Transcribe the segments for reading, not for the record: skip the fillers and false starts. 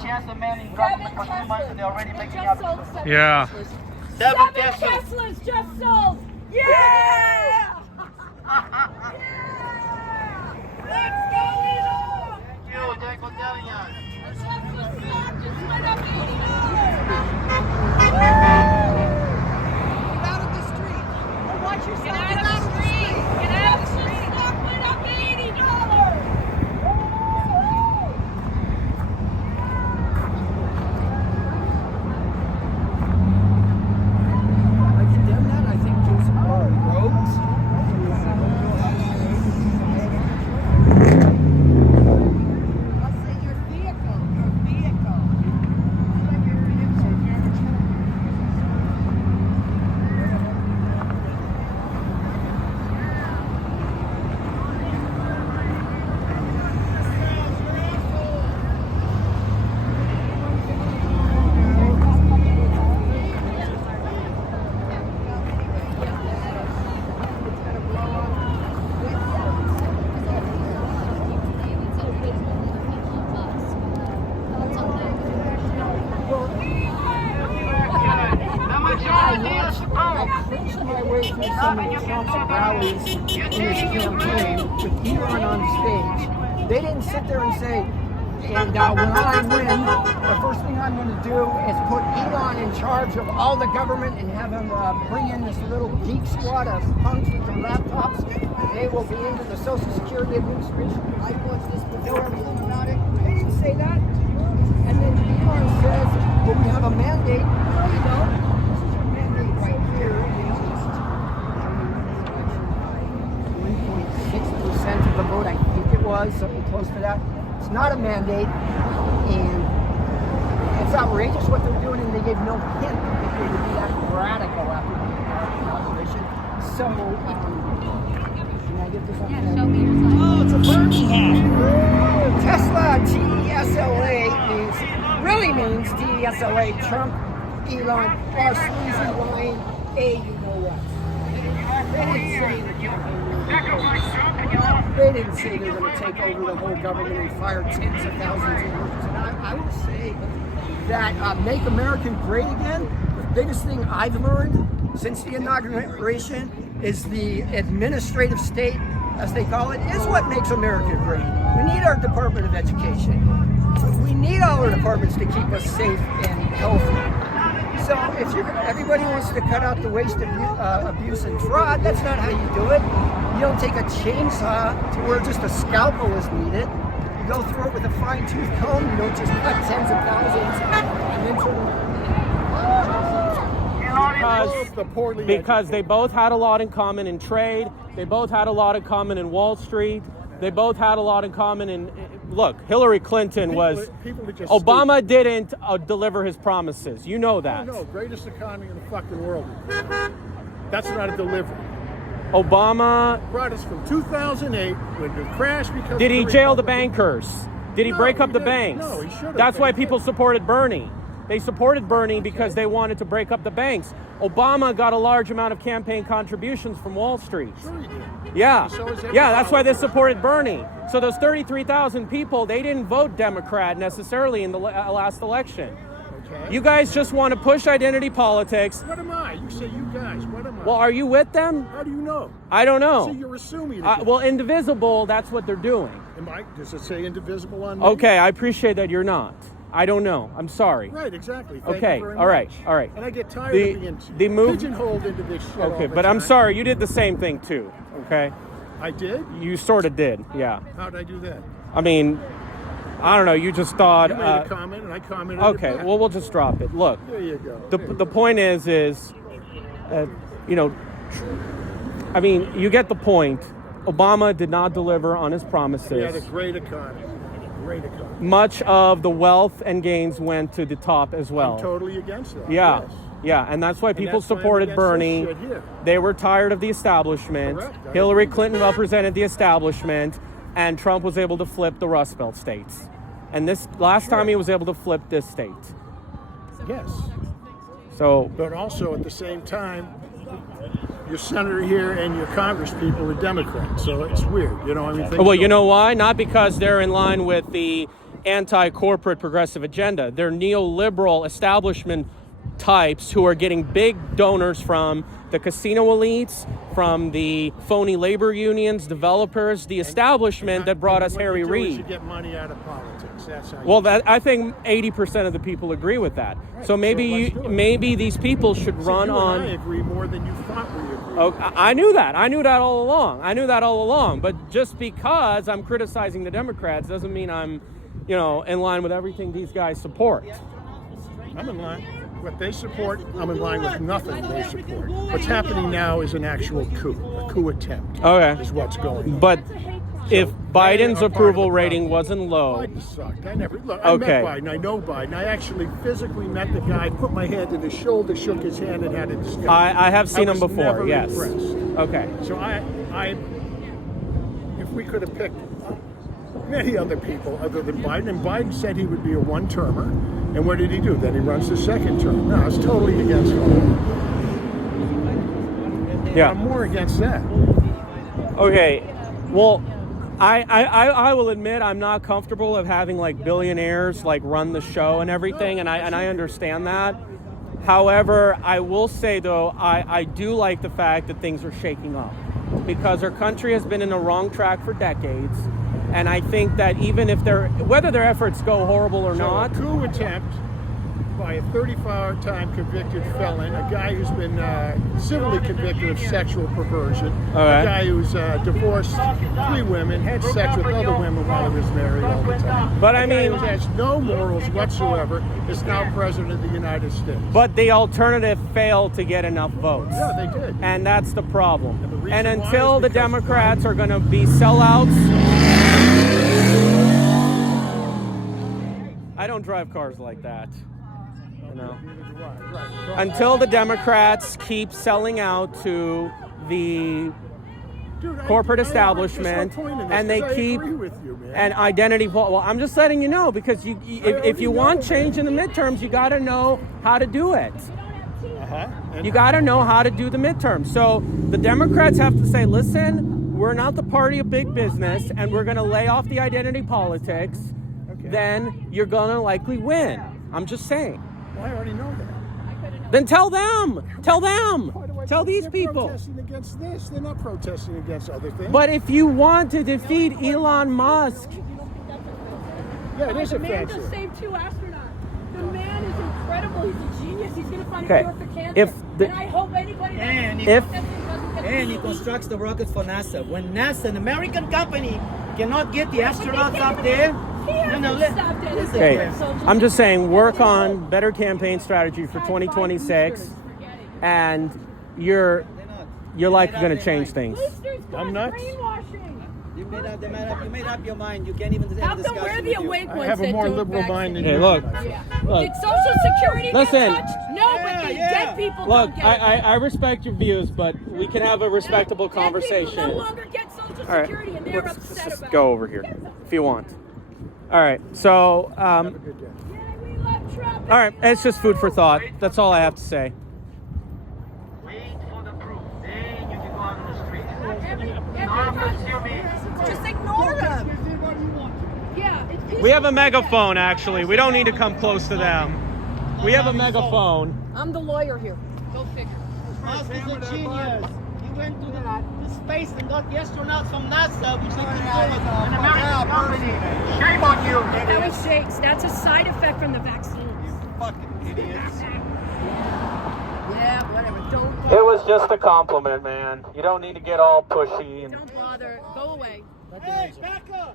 she has a man in government for 2 months and they're already making up. Yeah. 7 Teslas. Teslas just sold. Yeah! Let's go, Elon! Thank you. Thanks for telling us. Tesla stock just went up $80. Get out of the street. Watch yourself. Get out of the street. Get out of the street. Stock went up $80. I condemn that. I think do some more roads. I'll say your vehicle. I preached my way through some of Trump's rallies in his campaign with Elon on stage. They didn't sit there and say, and when I win, the first thing I'm going to do is put Elon in charge of all the government and have him bring in this little geek squad of punks with their laptops. They will be into the Social Security Administration. I watch this, but know everything about it. They didn't say that. And then Elon says, well, we have a mandate. No, you don't. This is your mandate right here. 1.6% of the vote, I think it was, something close to that. It's not a mandate, and it's outrageous what they're doing, and they gave no hint that they would be that radical after the inauguration. So, can I get this on? Yeah, show me your side. Oh, it's a Bernie hat. Tesla, TESLA really means TESLA, Trump, Elon, R. Sleazy, Ryan, A, you know what. They didn't say they're going to take over the whole government and fire tens of thousands of workers. And I will say that Make America Great Again, the biggest thing I've learned since the inauguration is the administrative state, as they call it, is what makes America great. We need our Department of Education. We need all our departments to keep us safe and healthy. So if everybody wants to cut out the waste, abuse, and fraud, that's not how you do it. You don't take a chainsaw to where just a scalpel is needed. You go through it with a fine-tooth comb. You don't just cut tens of thousands and then turn them. Because they both had a lot in common in trade. They both had a lot in common in Wall Street. They both had a lot in common in... Look, Hillary Clinton Obama didn't deliver his promises. You know that. No, greatest economy in the fucking world. That's not a delivery. Obama brought us from 2008 when it crashed because... Did he jail the bankers? Did he break up the banks? No, he should have. That's why people supported Bernie. They supported Bernie because they wanted to break up the banks. Obama got a large amount of campaign contributions from Wall Street. Sure he did. Yeah, So is yeah, that's why they supported Bernie. So those 33,000 people, they didn't vote Democrat necessarily in the last election. Okay. You guys just want to push identity politics. What am I? You say you guys. What am I? Well, are you with them? How do you know? I don't know. So you're assuming. Well, Indivisible, that's what they're doing. Does it say indivisible on me? Okay, I appreciate that you're not. I don't know. I'm sorry. Right, exactly. Thank Okay, you very all right, much. all right. And I get tired of being pigeonholed into this shit. Okay, but I'm sorry, you did the same thing too, okay? I did? You sort of did, yeah. How'd I do that? I mean, I don't know, you just thought... You made a comment and I commented Okay, back. well, we'll just drop it. Look, there you go. The point is, you know, I mean, you get the point. Obama did not deliver on his promises. He had a great economy. Great economy. Much of the wealth and gains went to the top as well. I'm totally against that. Yeah, yes. yeah, and that's why people that's why I'm supported against Bernie. this shit here. They were tired of the establishment. Correct. Hillary Clinton represented the establishment, and Trump was able to flip the Rust Belt states. And this last time he was able to flip this state. Yes. So, But also at the same time, your senator here and your Congress people are Democrats, so it's weird. You know, I mean. Well, you know why? Not because they're in line with the anti-corporate progressive agenda. They're neoliberal establishment types who are getting big donors from the casino elites, from the phony labor unions, developers, the establishment that brought us Harry Reid. You get money out of politics. That's how. Well, I think 80% of the people agree with that. Right, so maybe these people should run on. I agree more than you thought we agreed. Oh, I knew that. I knew that all along. But just because I'm criticizing the Democrats doesn't mean I'm, in line with everything these guys support. I'm in line. What they support, I'm in line with nothing they support. What's happening now is an actual coup, a coup attempt. Okay. Is what's going on. But if Biden's approval rating wasn't low. Biden sucked. I met Okay. Biden. I know Biden. I actually physically met the guy, put my hand in his shoulder, shook his hand, and had a discussion. I have seen I him was before, never yes. impressed. Okay. So if we could have picked many other people other than Biden, and Biden said he would be a one-termer, and what did he do? Then he runs the second term. No, it's totally against all. Yeah. I'm more against that. Okay. Well, I will admit I'm not comfortable of having like billionaires like run the show and everything, and I understand that. However, I will say though, I do like the fact that things are shaking up because our country has been in the wrong track for decades. And I think that even if whether their efforts go horrible or not. A coup attempt by a 35-time convicted felon, a guy who's been civilly convicted of sexual perversion, a guy who's divorced 3 women, had sex with other women while he was married all the time. But I mean, who has no morals whatsoever is now president of the United States. But the alternative failed to get enough votes. Yeah, they did. And that's the problem. And the reason And why until is the because Democrats are going to be sellouts. I don't drive cars like that. Until the Democrats keep selling out to the corporate establishment and they keep an identity. Well, I'm just letting you know because if you want change in the midterms, you got to know how to do it. You got to know how to do the midterms. So the Democrats have to say, listen, we're not the party of big business and we're going to lay off the identity politics. Then you're going to likely win. I'm just saying. Well, I already know that. Then tell them. Tell them. Tell these people. They're protesting against this. They're not protesting against other things. But if you want to defeat Elon Musk. Yeah, it is The man offensive. just saved 2 astronauts. The man is incredible. He's a genius. He's going to find a Okay. cure for cancer. And I hope anybody that And he constructs the rockets for NASA. When NASA, an American company, cannot get the astronauts up there. Okay, I'm just saying, work on better campaign strategy for 2026, and you're likely going to change things. I'm not. You made up your mind. You can't even have a discussion. We're the awake ones. I have a more liberal mind than Hey, you. look. Did Social Security Listen. get touched? No, but the dead people Look, don't get it. I respect your views, but we can have a respectable Dead people conversation. no longer get Social All right, Security, and they're let's upset just about go it. over here if you want. All right, so Yeah, we love Trump. all right, it's just food for thought. That's all I have to say. Wait for the proof. Then you can go out on the street. Just ignore them. Yeah, it's peaceful. We have a megaphone, actually. We don't need to come close to them. We have a megaphone. I'm the lawyer here. Go figure. Musk is a genius. He went to the space and got the astronauts from NASA, which they could go with An American company. Shame on you. That was shakes. That's a side effect from the vaccines. fucking idiots. Yeah, whatever. Don't It was just a compliment, man. You don't need to get all pushy. And Don't bother. Go away. Hey, back up!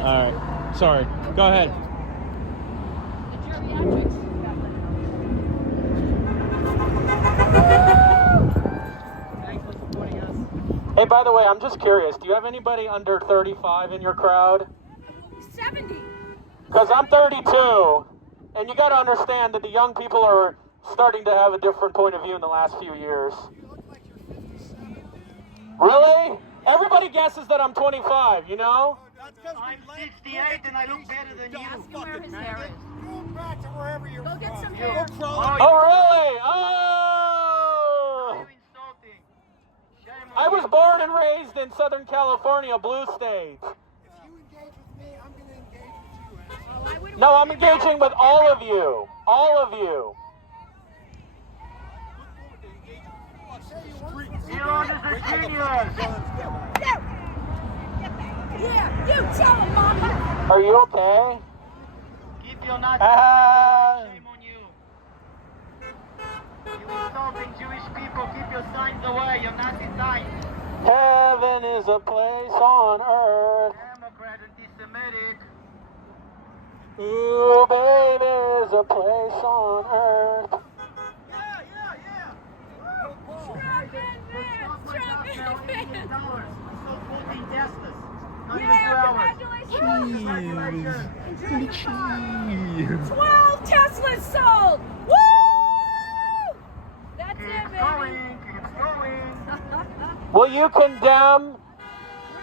all right, sorry. Go ahead. The geriatrics. Hey, by the way, I'm just curious. Do you have anybody under 35 in your crowd? 70. Because I'm 32, and you got to understand that the young people are starting to have a different point of view in the last few years. Really? Everybody guesses that I'm 25, you know? I'm 68 and I look better than you. Ask him where his hair is. back to wherever you're Go get from. some You. hair. Oh, really? Are Oh! you insulting? Shame I on was you. born and raised in Southern California, blue states. If you engage with me, I'm going to engage with you, asshole. Oh, I wouldn't No, want I'm engaging with all of you. All of you. Elon is a genius. Yeah, you tell him, Mommy. Are you okay? Keep your nuts. Ah. Shame on you. You insulting Jewish people. Keep your signs away. Your Nazi signs. Heaven is a place on earth. Democrat, anti-Semitic. Ooh, baby, is a place on earth. Yeah, congratulations. Congratulations. 12 Teslas sold. Woo! That's it, baby. Keep going. Will you condemn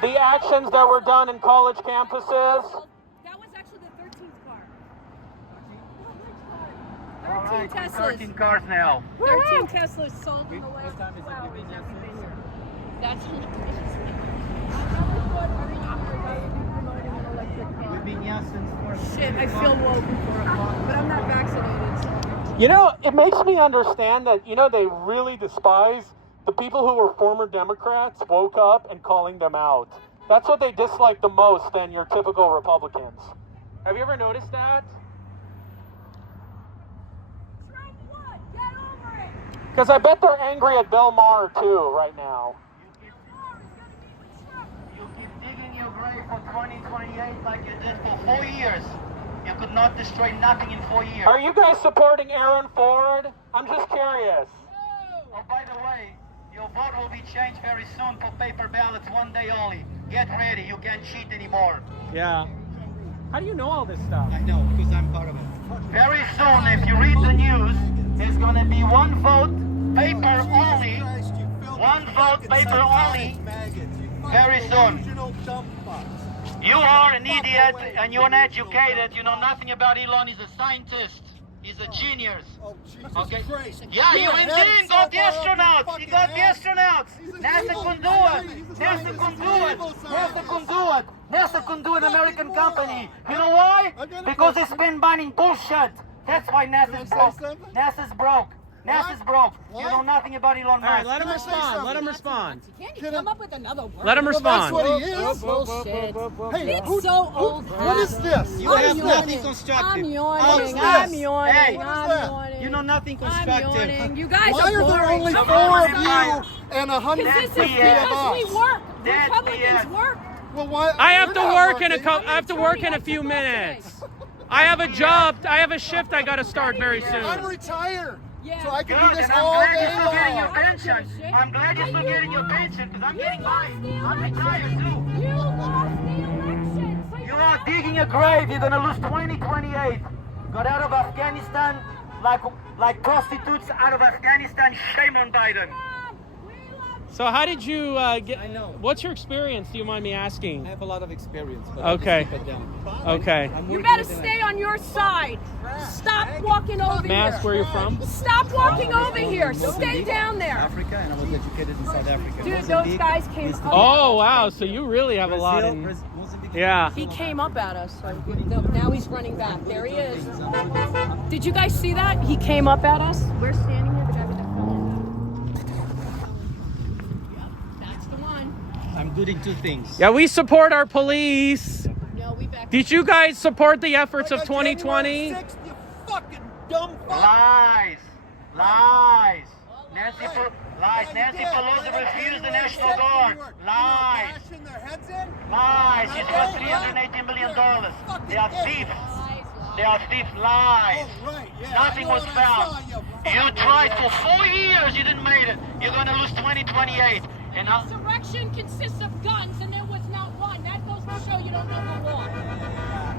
the actions that were done in college campuses? That was actually the 13th car. All 13 right, Teslas. 13 cars now. 13 Teslas sold in the last 2 hours. That's We've been here since 4. shit. I feel woke but I'm not vaccinated. So. You know, it makes me understand that, they really despise the people who were former Democrats woke up and calling them out. That's what they dislike the most than your typical Republicans. Have you ever noticed that? Trump won. Get over it. Because I bet they're angry at Bill Maher, too, right now. You keep digging your grave for 2028 like you did for 4 years. You could not destroy nothing in 4 years. Are you guys supporting Aaron Ford? I'm just curious. Oh, by the way, your vote will be changed very soon for paper ballots, 1 day only. Get ready, you can't cheat anymore. Yeah. How do you know all this stuff? I know, because I'm part of it. Very soon, if you read the news, there's gonna be one vote, paper only. One vote, paper only. Very soon. You are an idiot and you're uneducated. You know nothing about Elon. He's a scientist. He's a genius. Oh, Jesus Okay. Christ. Yeah, you went in, got the astronauts. You got the astronauts. NASA can do it. NASA can do it. NASA can do it. NASA can do an American company. You know why? Because they spend money in bullshit. That's why NASA's broke. NASA's broke. NASA's broke. You know nothing about Elon Musk. All right, let him respond. Let him respond. Can't you come up with another word? Let him That's respond. what he is. Bullshit. Hey, It's so old. what is this? You What have is nothing this? constructive. I'm What is yawning. this? I'm yawning. Hey, what is I'm that? yawning. You know nothing I'm constructive. yawning. You guys Why are are there boring. only Come 4 on, of you and 100 Because this is That's because we us? work. That's Republicans BS. work. Well, why? I have you're to not work in a working. I have to work in a few minutes. I have a job. I have a shift I got to start very I'm soon. retired. Yeah. So I can Good, do this and I'm all glad day you're still getting your long. pension. I'm glad you're still getting your pension because I'm getting mine. I'm retired election. too. You lost the election. So You are digging a grave. You're gonna lose 2028. Got out of Afghanistan like prostitutes out of Afghanistan. Shame on Biden. So how did you get? I know. What's your experience? Do you mind me asking? I have a lot of experience. But Okay. I'll just keep it down. Okay. I'm You working better with them. stay on your side. Stop walking over Mask, where here. you from? Stop walking over here. Stay down there. Africa, and I was educated in South Africa. Dude, those Mozambique, guys came East up. Oh wow! So you really have a lot Brazil, in. Mozambique. Yeah. He came up at us. So now he's running back. There he is. Did you guys see that? He came up at us. We're standing here. The guy with the phone. Yep, that's the one. I'm doing 2 things. Yeah, we support our police. No, we back. Did you guys support the efforts of Like on January 2020? 6th, you fucking dumb fuck. Lies. Lies. Nancy Yeah, Pelosi yeah, refused the January National 6th, Guard. you were Lies. bashing their heads in? Lies. She's got Okay, $380 million. Fucking They are idiot. thieves. Lies, They are thieves. Lies. Oh, right, yeah. Nothing I know was what I found. saw, you You fucking tried idiot. for 4 years. You didn't make it. You're going to lose 2028. And now, Insurrection consists of guns, and there was not one. That goes to show you don't know the law.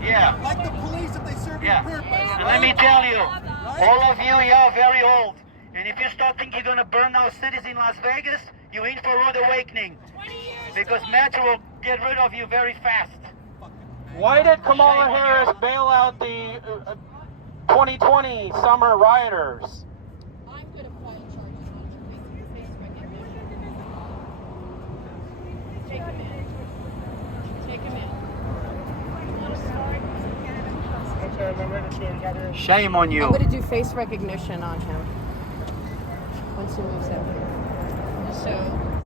yeah. Like the police if they serve Yeah. you purpose. And let me tell you, all of you, you are very old. And if you start thinking you're going to burn our cities in Las Vegas, you're in for a rude awakening. 20 years. Because Metro will get rid of you very fast. Why did Kamala Harris bail out the 2020 summer rioters. I'm going to file charges on you. Face recognition. Take him in. Take him in. You want to start? Shame on you. I'm going to do face recognition on him once he moves out here. So.